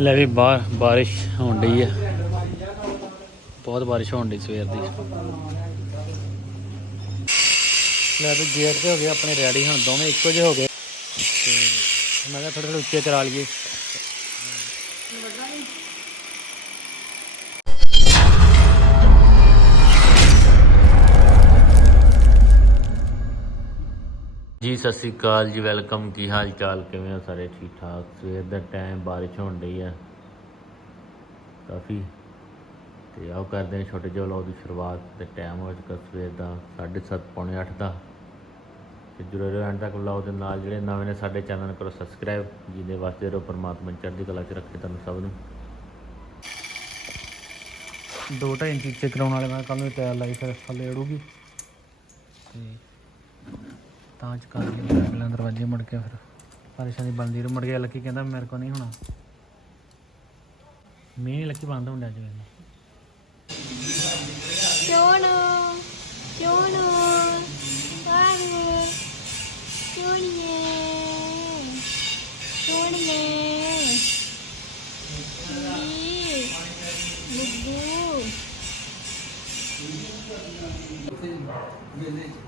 ਲੈ ਵੀ ਬਾਹਰ ਬਾਰਿਸ਼ ਹੋਣ ਡਈ ਆ। ਬਹੁਤ ਬਾਰਿਸ਼ ਹੋਣ ਡਈ ਸਵੇਰ ਦੀ। ਲੈ ਵੀ ਗੇਟ ਤੇ ਹੋ ਗਏ ਆਪਣੇ ਰੈਡੀ ਹੁਣ, ਦੋਵੇਂ ਇੱਕੋ ਜਿਹੇ ਹੋ ਗਏ। ਤੇ ਮੈਂ ਕਿਹਾ ਥੋੜੇ ਥੋੜੇ ਉੱਚੇ ਕਰਾ ਲਈਏ। ਸਤਿ ਸ੍ਰੀ ਅਕਾਲ ਜੀ, ਵੈਲਕਮ। ਕੀ ਹਾਲ ਚਾਲ ਕਿਵੇਂ ਹੋ ਸਾਰੇ? ਠੀਕ ਠਾਕ ਸਵੇਰ ਦਾ ਟਾਈਮ ਬਾਰਿਸ਼ ਹੋਣ ਡਈ ਆ। ਕਾਫੀ। ਤੇ ਆਓ ਕਰਦੇ ਹਾਂ ਛੋਟੇ ਜਿਹੇ ਵਲੌਗ ਦੀ ਸ਼ੁਰੂਆਤ। ਤੇ ਟਾਈਮ ਹੋ ਚੁੱਕਾ ਸਵੇਰ ਦਾ 7:30 ਪੌਣੇ 8 ਦਾ। ਤੇ ਜਰੂਰ ਐਂਡ ਤੱਕ ਵਲੌਗ ਦੇ ਨਾਲ ਜਿਹੜੇ ਨਵੇਂ ਨੇ ਸਾਡੇ ਚੈਨਲ ਨੂੰ ਕਰੋ ਸਬਸਕ੍ਰਾਈਬ ਜਿਹਦੇ ਵਾਸਤੇ ਰੋ ਪਰਮਾਤਮਾ ਚੜ੍ਹਦੀ ਕਲਾ ਚ ਰੱਖੇ ਤੁਹਾਨੂੰ ਸਭ ਨੂੰ। ਦੋ ਢਾਈ ਇੰਚ ਚੈੱਕ ਕਰਾਉਣ ਵਾਲੇ ਮੈਂ ਕੱਲ ਨੂੰ ਟਾਇਰ ਲਾਈ ਫਿਰ ਥੱਲੇ ਅੜੂਗੀ। ਤੇ ਤਾਂ ਚ ਕਰ ਲਈ ਅਗਲਾ ਦਰਵਾਜ਼ੇ ਮੁੜ ਕੇ ਫਿਰ। ਪਰੇਸ਼ਾਨੀ ਬਣਦੀ ਰੂ ਮੁੜ ਕੇ ਲੱਕੀ ਕਹਿੰਦਾ ਮੇਰੇ ਕੋ ਨਹੀਂ ਹੋਣਾ। ਮੀਂਹ ਲੱਕੀ ਬੰਦ ਹੁੰਦਾ ਜਿਵੇਂ। Chono, chono, baru, choniye, choniye, choni.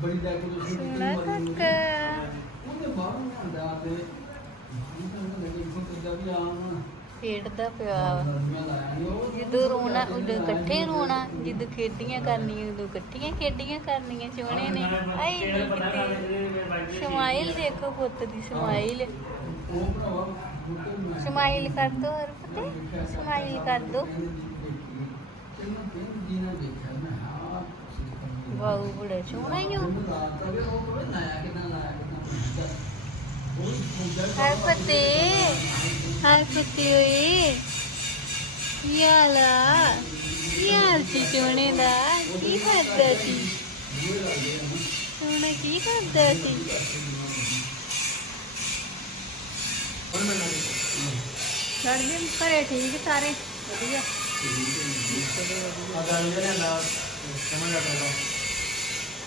ਸੋਨਾ ਬਾਊ ਸੋਨਾ ਕਾਕਾ ਖੇਡਦਾ ਪਿਆ ਵਾ। ਜਦੋਂ ਰੋਣਾ ਉਦੋਂ ਇਕੱਠੇ ਰੋਣਾ ਜਦੋਂ ਖੇਡੀਆਂ ਕਰਨੀਆਂ ਉਦੋਂ ਇਕੱਠੀਆਂ ਖੇਡੀਆਂ ਕਰਨੀਆਂ ਸੋਹਣੇ ਨੇ। ਆਈ ਨੀ ਕਿਤੇ। ਸਮਾਈਲ ਦੇਖੋ ਪੁੱਤ ਦੀ ਸਮਾਈਲ। ਸਮਾਈਲ ਕਰ ਦੋ ਹਰ ਪਤੇ। ਸਮਾਈਲ ਕਰ ਦੋ। ਵਾਓ ਬੜਾ ਸੋਹਣਾ ਹੀ ਹੋ ਹਰ ਪਤੇ ਹਰ ਪਤੇ ਓਏ ਯਾਲਾ ਯਾਰ ਸੀ ਸੋਹਣੇ ਦਾ? ਕੀ ਕਰਦਾ ਸੀ? ਸੋਹਣਾ ਕੀ ਕਰਦਾ ਸੀ? ਸਾਡੇ ਘਰੇ ਠੀਕ ਸਾਰੇ। ਵਧੀਆ।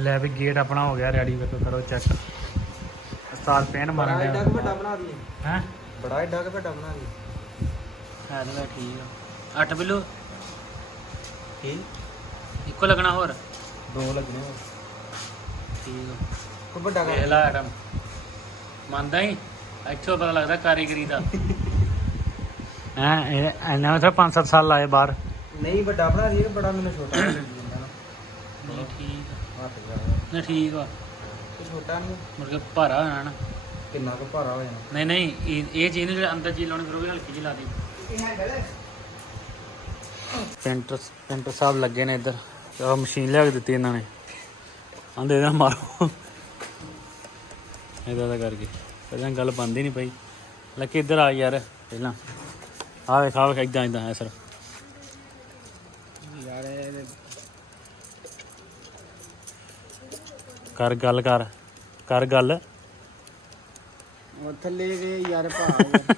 ਲੈ ਵੀ ਗੇਟ ਆਪਣਾ ਹੋ ਗਿਆ ਰੈਡੀ ਵੇਖੋ ਕਰੋ ਚੈੱਕ ਉਸਤਾਦ ਪੈਨ ਮਾਰਨ ਬੜਾ ਏਡਾ ਲਿਆ ਕੁ ਵੱਡਾ ਬਣਾ ਦਈਏ। ਹੈ? ਬੜਾ ਏਡਾ ਕੁ ਵੱਡਾ ਬਣਾ ਦਈਏ। ਹੈ ਤਾਂ ਠੀਕ ਆ। 8 ਬਿੱਲੋ? ਠੀਕ ਇੱਕੋ ਲੱਗਣਾ ਹੋਰ? ਦੋ ਲੱਗਣੇ ਹੋਰ। ਠੀਕ ਆ। ਕੋ ਵੱਡਾ ਕਰ। ਪਹਿਲਾ ਆਈਟਮ। ਮੰਨਦਾ ਹੀ? ਇੱਥੋਂ ਪਤਾ ਲੱਗਦਾ ਕਾਰੀਗਰੀ ਦਾ। ਹੈ ਇਹ ਇਹਨਾਂ ਵਿੱਚ 5-7 ਸਾਲ ਲਾਏ ਬਾਹਰ। ਨਹੀਂ ਵੱਡਾ ਬਣਾ ਦਈਏ ਕਿ ਬੜਾ ਮੈਨੂੰ ਛੋਟਾ। ਬਣਾ ਦਈਏ ਨਹੀਂ ਠੀਕ ਆ। ਹੱਥ ਜਾ। ਨਹੀਂ ਠੀਕ ਆ। ਇਹ ਛੋਟਾ ਨਹੀਂ? ਮੁੜ ਕੇ ਭਾਰਾ ਹੋਣਾ ਨਾ। ਕਿੰਨਾ ਕੁ ਭਾਰਾ ਹੋ ਜਾਣਾ? ਨਹੀਂ ਨਹੀਂ ਇਹ ਇਹ ਚੀਜ਼ ਨੂੰ ਜਿਹੜਾ ਅੰਦਰ ਚੀਜ਼ ਲਾਉਣੀ ਫਿਰ ਉਹ ਵੀ ਹਲਕੀ ਜਿਹੀ ਲਾ ਦੀ ਪੈਂਟਰ ਪੈਂਟਰ ਸਾਹਿਬ ਲੱਗੇ ਨੇ ਇੱਧਰ। ਤੇ ਉਹ ਮਸ਼ੀਨ ਲਿਆ ਕੇ ਦਿੱਤੀ ਇਹਨਾਂ ਨੇ। ਆਂਦੇ ਇਹਦਾ ਮਾਰੋ। ਇਹਦਾ ਦਾ ਕਰਕੇ। ਪਹਿਲਾਂ ਗੱਲ ਬੰਦ ਹੀ ਨਹੀਂ ਪਈ। ਲੱਕੀ ਇੱਧਰ ਆ ਯਾਰ ਪਹਿਲਾਂ। ਆ ਵੇਖ ਆ ਵੇਖ ਇਦਾਂ ਇਦਾਂ ਹੈ ਸਰ ਯਾਰ ਇਹ ਕਰ ਗੱਲ ਕਰ ਕਰ ਗੱਲ। ਉਹ ਥੱਲੇ ਵੇ ਯਾਰ ਭਾ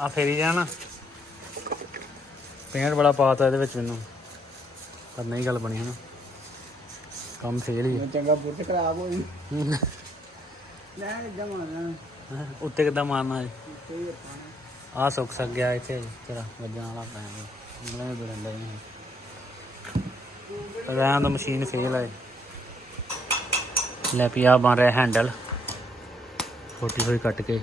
ਆ ਫੇਰੀ ਜਾਣਾ। ਪੇਂਟ ਬੜਾ ਪਾਤਾ ਇਹਦੇ ਵਿੱਚ ਮੈਨੂੰ। ਪਰ ਨਹੀਂ ਗੱਲ ਬਣੀ ਹਨਾ। ਕੰਮ ਫੇਲ ਹੀ ਚੰਗਾ ਬੁੱਤ ਖਰਾਬ ਹੋਈ ਹੈ ਲੈ ਜਮਾ ਉੱਤੇ ਕਿੱਦਾਂ ਮਾਰਨਾ ਕੋਈ ਆ ਸੁੱਕ ਸਕ ਗਿਆ ਇੱਥੇ ਤੇਰਾ ਵੱਜਣ ਵਾਲਾ ਪੈਣ। ਮੈਂ ਬਰੰਦਾ ਹੀ ਰਹਿਣ ਦਾ ਮਸ਼ੀਨ ਫੇਲ ਆਏ ਲੈ ਪਿਆ ਬਣ ਰਿਹਾ ਹੈਂਡਲ ਛੋਟੀ ਹੋਈ ਕੱਟ ਕੇ।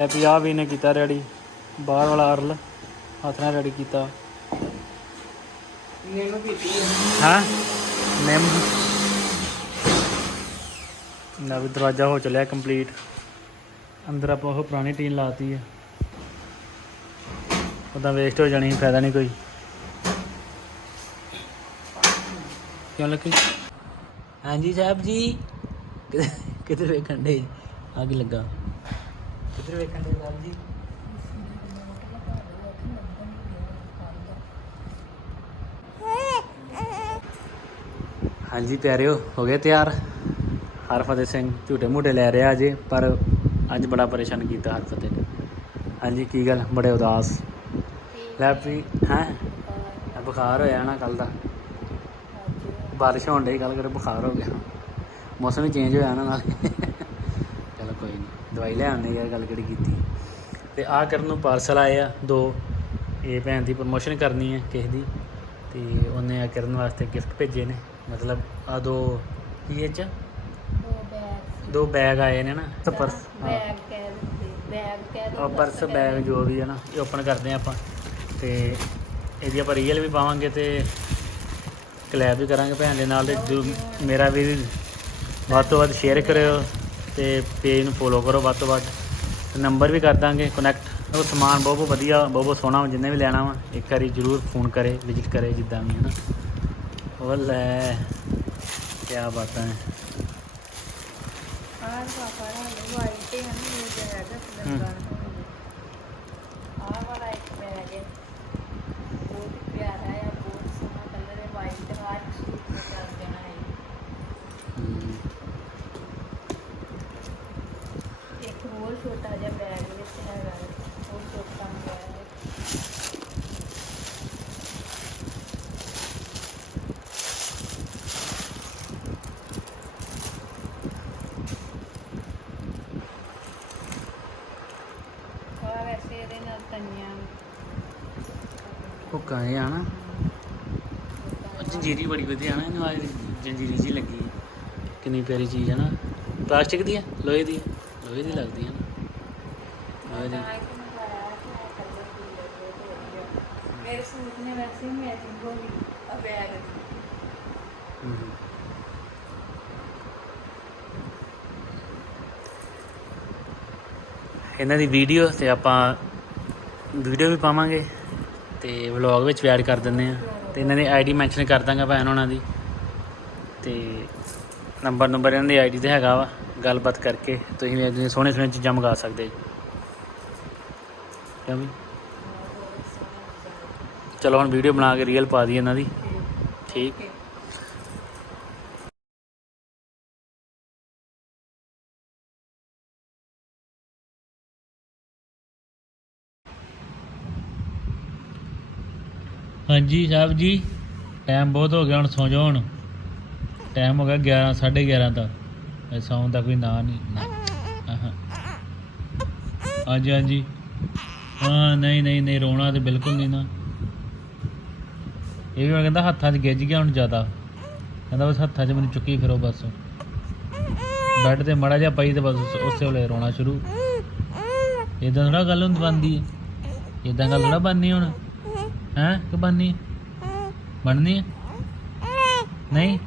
ਇਹ ਪੰਜਾਹ ਵੀ ਨੇ ਕੀਤਾ ਰੈਡੀ ਬਾਹਰ ਵਾਲਾ ਅਰਲ, ਹੱਥ ਨਾਲ ਰੈਡੀ ਕੀਤਾ। ਨੇਨੋ ਪੀਤੀ ਹਾਂ? ਨਿੰਮ। ਨਾ ਵੀ ਦਰਵਾਜ਼ਾ ਹੋ ਚੱਲਿਆ ਕੰਪਲੀਟ ਅੰਦਰ ਆਪਾਂ ਉਹ ਪੁਰਾਣੀ ਟੀਨ ਲਾਤੀ ਹੈ ਉਹਦਾ ਵੇਸਟ ਹੋ ਜਾਣੀ, ਫਾਇਦਾ ਨਹੀਂ ਕੋਈ। ਕਿਉਂ ਲੱਗੀ? ਹਾਂਜੀ ਸਾਹਿਬ ਜੀ। ਕਿਤੇ ਕਿੱਧਰ ਵੇਖਣ ਦੇ ਆ ਕੀ ਲੱਗਾ। ਕਿੱਧਰ ਵੇਖਣ ਦੇ ਸਾਹਿਬ ਜੀ? ਹਾਂਜੀ, ਪਿਆਰਿਓ, ਹੋ ਗਏ ਤਿਆਰ? ਹਰਫਤਿਹ ਸਿੰਘ ਝੂਟੇ ਮੂਟੇ ਲੈ ਰਿਹਾ ਅਜੇ, ਪਰ ਅੱਜ ਬੜਾ ਪਰੇਸ਼ਾਨ ਕੀਤਾ ਹਰਫਤਿਹ। ਨੇ ਹਾਂਜੀ, ਕੀ ਗੱਲ? ਬੜੇ ਉਦਾਸ। ਲੈ ਵੀ, ਹੈ? ਬੁਖਾਰ ਹੋਇਆ ਨਾ ਕੱਲ ਦਾ। ਬਾਰਿਸ਼ ਹੋਣ ਡਈ ਕੱਲ ਕਰ ਬੁਖਾਰ ਹੋ ਗਿਆ। ਮੌਸਮ ਵੀ ਚੇਂਜ ਹੋਇਆ ਨਾ ਨਾਲ। ਦਵਾਈ ਲੈ ਆਉਂਦੇ ਯਾਰ ਗੱਲ ਕਿਹੜੀ ਕੀਤੀ। ਤੇ ਆ ਕਰਨ ਨੂੰ ਪਾਰਸਲ ਆਏ ਆ ਦੋ। ਇਹ ਭੈਣ ਦੀ ਪ੍ਰਮੋਸ਼ਨ ਕਰਨੀ ਹੈ ਕਿਸੇ ਦੀ। ਤੇ ਉਹਨੇ ਆ ਕਰਨ ਵਾਸਤੇ ਗਿਫਟ ਭੇਜੇ ਨੇ। ਮਤਲਬ ਆ ਦੋ ਕੀ ਇਹ ਚ? ਦੋ ਬੈਗ ਆਏ ਨੇ ਨਾ। ਤੇ ਪਰਸ ਹਾਂ। ਬੈਗ ਕਹਿ ਦਿੱਤੇ ਬੈਗ ਕਹਿ ਉਹ ਪਰਸ ਬੈਗ ਜੋ ਵੀ ਹੈ ਨਾ ਇਹ ਓਪਨ ਕਰਦੇ ਆ ਆਪਾਂ। ਤੇ ਇਹਦੀ ਆਪਾਂ ਰੀਅਲ ਵੀ ਪਾਵਾਂਗੇ ਤੇ ਕਲੈਬ ਵੀ ਕਰਾਂਗੇ ਭੈਣ ਦੇ ਨਾਲ ਤੇ ਜੋ ਮੇਰਾ ਵੀ ਵੱਧ ਤੋਂ ਵੱਧ ਸ਼ੇਅਰ ਕਰਿਓ। ਤੇ ਪੇਜ ਨੂੰ ਫੋਲੋ ਕਰੋ ਵੱਧ ਤੋਂ ਵੱਧ। ਤੇ ਨੰਬਰ ਵੀ ਕਰ ਦਾਂਗੇ ਕਨੈਕਟ ਉਹ ਸਮਾਨ ਬਹੁਤ ਬਹੁਤ ਵਧੀਆ ਬਹੁਤ ਬਹੁਤ ਸੋਹਣਾ ਜਿੰਨੇ ਵੀ ਲੈਣਾ ਵਾ ਇੱਕ ਵਾਰੀ ਜ਼ਰੂਰ ਫੋਨ ਕਰੇ ਵਿਜ਼ਿਟ ਕਰੇ ਜਿੱਦਾਂ ਵੀ ਹੈ ਨਾ ਉਹ ਲੈ ਕੀ ਬਾਤਾਂ ਹੈ ਆਹ ਪਾਪਾ ਨੇ ਵਾਈਟ ਤੇ ਹਨ ਇਹ ਜਿਹੜਾ ਹੈਗਾ ਹਮ। ਲੰਗਾ ਆਹ ਵਾਲਾ ਇੱਕ ਬੈਗ ਹੈ ਬਹੁਤ ਪਿਆਰਾ ਹੈ ਬਹੁਤ ਸੋਹਣਾ ਕਲਰ ਹੈ ਵਾਈਟ ਹਰ ਸੂਟ ਤੇ ਚੱਲ ਜਾਣਾ ਹੈ ਹਮ, ਇੱਕ ਹੋਰ ਛੋਟਾ ਜਿਹਾ ਬੈਗ ਵਿੱਚ ਹੈਗਾ ਹੈ, ਉਹ ਛੋਟਾ ਬੈਗ ਹੈ ਆ ਵੈਸੇ ਇਹਦੇ ਨਾਲ ਤੰਨੀਆਂ ਉਹ ਕਾਏ ਆ ਨਾ। ਉਹ ਜੰਜੀਰੀ ਬੜੀ ਵਧੀਆ ਨਾ ਇਹਨੂੰ ਆਹ ਜੰਜੀਰੀ ਜੀ ਲੱਗੀ। ਕਿੰਨੀ ਪਿਆਰੀ ਚੀਜ਼ ਹੈ ਨਾ। ਪਲਾਸਟਿਕ ਦੀ ਹੈ ਲੋਹੇ ਦੀ? ਹੈ ਲੋਹੇ ਦੀ ਲੱਗਦੀ ਹੈ ਨਾ। ਲੋਹੇ ਦੀ। ਮੇਰੇ ਸੂਟ ਵੈਸੇ ਹੀ ਮੈਚਿੰਗ ਹੋ ਗਈ ਆ ਬੈਗ ਦੀ। ਇਹਨਾਂ ਦੀ ਵੀਡੀਓ ਤੇ ਆਪਾਂ ਵੀਡੀਓ ਵੀ ਪਾਵਾਂਗੇ। ਤੇ ਵਲੌਗ ਵਿੱਚ ਵੀ ਐਡ ਕਰ ਦਿੰਦੇ ਆ। ਤੇ ਇਹਨਾਂ ਦੀ ਆਈਡੀ ਮੈਂਸ਼ਨ ਕਰ ਦਾਂਗਾ ਭੈਣ ਉਹਨਾਂ ਦੀ। ਤੇ ਨੰਬਰ ਨੰਬਰ ਇਹਨਾਂ ਦੀ ਆਈਡੀ ਤੇ ਹੈਗਾ ਵਾ। ਗੱਲਬਾਤ ਕਰਕੇ ਤੁਸੀਂ ਵੀ ਇਹਦੀਆਂ ਸੋਹਣੇ ਸੋਹਣੇ ਚੀਜ਼ਾਂ ਮੰਗਾ ਸਕਦੇ ਜੀ ਵੀ? ਚਲੋ ਹੁਣ ਵੀਡੀਓ ਬਣਾ ਕੇ ਰੀਅਲ ਪਾ ਦਈਏ ਇਹਨਾਂ ਦੀ। ਠੀਕ। ਹਾਂਜੀ ਸਾਹਿਬ ਜੀ। ਟਾਈਮ ਬਹੁਤ ਹੋ ਗਿਆ ਹੁਣ ਸੌ ਜਾਓ ਹੁਣ। ਟਾਈਮ ਹੋ ਗਿਆ 11 11:30 ਦਾ। ਇਹ ਸੌਣ ਦਾ ਕੋਈ ਨਾਂ ਨਹੀਂ। ਆਹਾਂ। ਹਾਂਜੀ ਹਾਂਜੀ। ਹਾਂ, ਨਹੀਂ ਨਹੀਂ ਨਹੀਂ, ਰੋਣਾ ਤੇ ਬਿਲਕੁਲ ਨਹੀਂ ਨਾ। ਇਹ ਵੀ ਮੈਂ ਕਹਿੰਦਾ ਹੱਥਾਂ 'ਚ ਗਿੱਜ ਗਿਆ ਹੁਣ ਜ਼ਿਆਦਾ। ਕਹਿੰਦਾ ਬਸ ਹੱਥਾਂ 'ਚ ਮੈਨੂੰ ਚੁੱਕੀ ਫਿਰੋ ਬਸ। ਬੈੱਡ ਤੇ ਮੜਾ ਜਿਹਾ ਪਈ ਤੇ ਬਸ ਉਸ- ਉਸੇ ਵੇਲੇ ਰੋਣਾ ਸ਼ੁਰੂ। ਇਦਾਂ ਥੋੜਾ ਗੱਲ ਹੁੰਦੀ ਬਣਦੀ ਹੈ ਇਦਾਂ ਗੱਲ ਥੋੜਾ ਬਣਨੀ ਹੁਣ। ਹੈ ਕਿ ਬਣਨੀ ਬਣਨੀ ਨਹੀਂ?